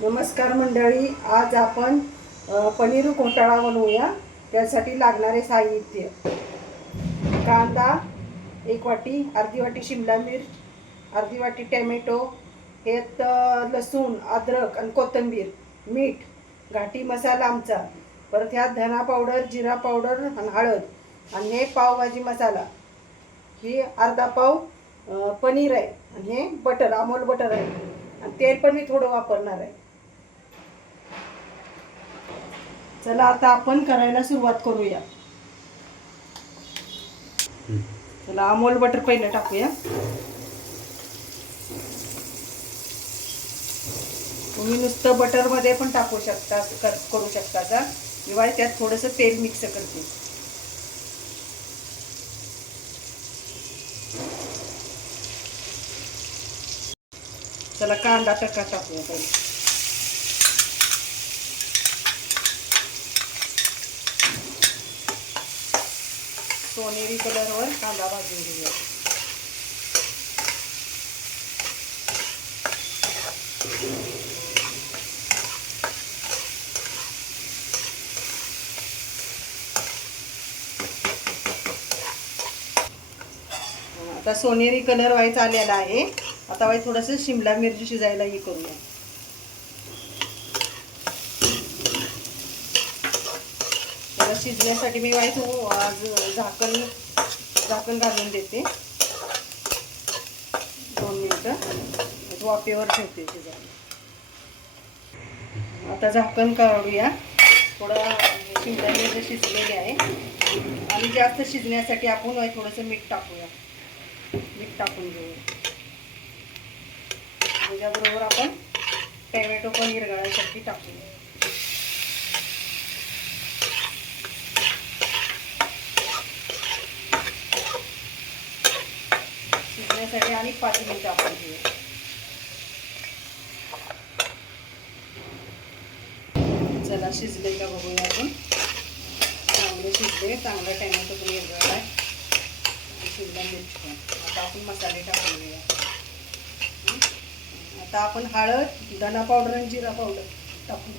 नमस्कार मंडळी आज आपण पनीर घोटाळा बनवूया. त्यासाठी लागणारे साहित्य. कांदा एक वाटी अर्धी वाटी शिमला मिर्च अर्धी वाटी टॅमॅटो हे लसूण अद्रक आणि कोथिंबीर मीठ घाटी मसाला आमचा. परत ह्यात धना पावडर जिरा पावडर आणि हळद आणि हे पावभाजी मसाला. ही अर्धा पाव पनीर आहे आणि हे बटर अमोल बटर आहे. आणि तेल पण मी थोडं वापरणार आहे. चला आता आपण करायला सुरुवात करूया. चला अमोल बटर पहिलं टाकूया. तुम्ही नुसतं बटरमध्ये पण टाकू शकता कर करू शकता का? किंवा त्यात थोडंसं तेल मिक्स करते. चला कांदा टक्का टाकूया सोनेरी कलरवर कांदा भाजून घेऊया. आता सोनेरी कलर व्हायचा आलेला आहे. आता वाई थोडंसं शिमला मिरची शिजायला हे करूया. शिजण्यासाठी मी वाईट हो- आज झाकण झाकण घालून देते. दोन मिनटं. वाफेवर ठेवते शिजायला आता झाकण काढूया. थोडं शिमला जे शिजलेली आहे. आणि जास्त शिजण्यासाठी आपण थोडंसं मीठ टाकूया. मीठ टाकून घेऊया. त्याच्याबरोबर आपण टॅमॅटो पण हिरगाळ्यासाठी टाकूया. शिजण्यासाठी आणि पाच मिनिटं आपण घेऊया चला शिजले का बघूया आपण. चांगले शिजले चांगला टॅमॅटो पण विरघळला आहे. शिजला मिरची पण. आता आपण मसाले टाकून घेऊया आता आपण हळद धना पावडर आणि जिरा पावडर टाकू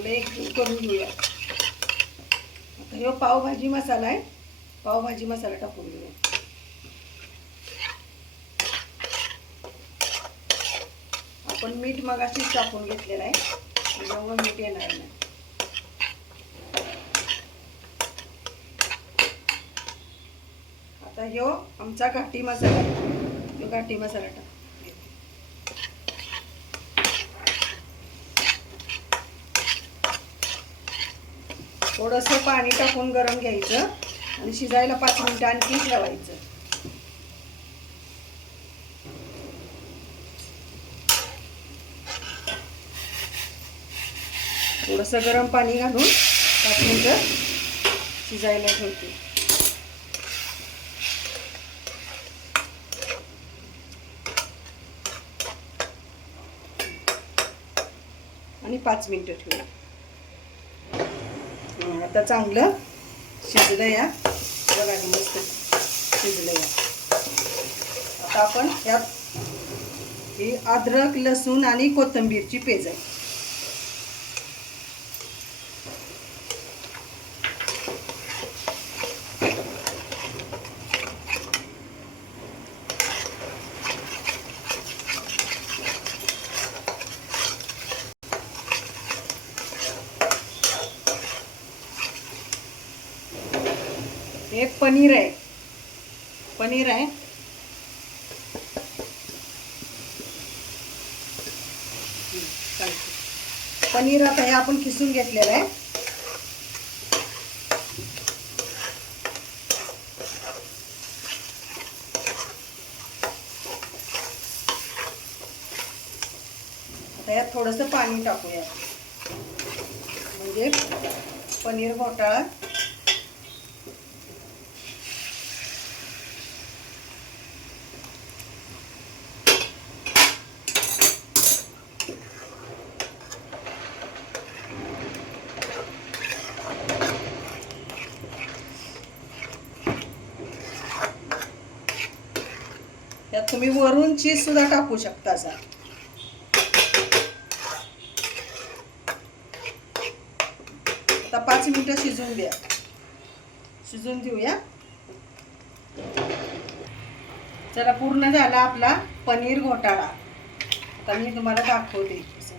चांगले एकजीव करून घेऊया. आता ह्यो पावभाजी मसाला आहे. पावभाजी मसाला टाकून घेऊया. आपण मीठ मगाशीच टाकून घेतलेलं आहे. त्याच्यामुळे मीठ येणार नाही. आता ह्यो आमचा घाटी मसाला आहे. ह्यो घाटी मसाला टाक. थोडंसं पाणी टाकून गरम घ्यायचं आणि शिजायला पाच मिनिटं आणखी ठेवायचं. थोडंसं गरम पाणी घालून पाच मिनिटं शिजायला ठेवते. आणि पाच मिनिटं ठेवू आता चांगलं शिजलं या. बघा मस्त शिजलं या. आता आपण यात ही अद्रक लसूण आणि कोथिंबीरची पेज आहे. हे पनीर आहे. पनीर आहे. पनीर आता हे आपण किसून घेतलेलं आहे. आता यात थोडंसं पाणी टाकूया. म्हणजे पनीर घोटाळा. यात तुम्ही वरून चीज सुद्धा टाकू शकता असा आता पाच मिनिटं शिजून द्या. शिजून देऊया चला पूर्ण झाला आपला पनीर घोटाळा. आता मी तुम्हाला दाखवते कसं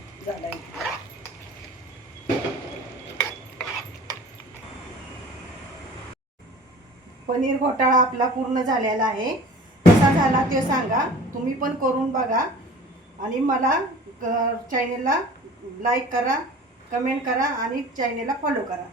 पनीर घोटाळा आपला पूर्ण झालेला आहे. कसा झाला ते सांगा. तुम्ही पण करून बघा. आणि मला चॅनेलला लाईक करा कमेंट करा आणि चॅनेलला फॉलो करा.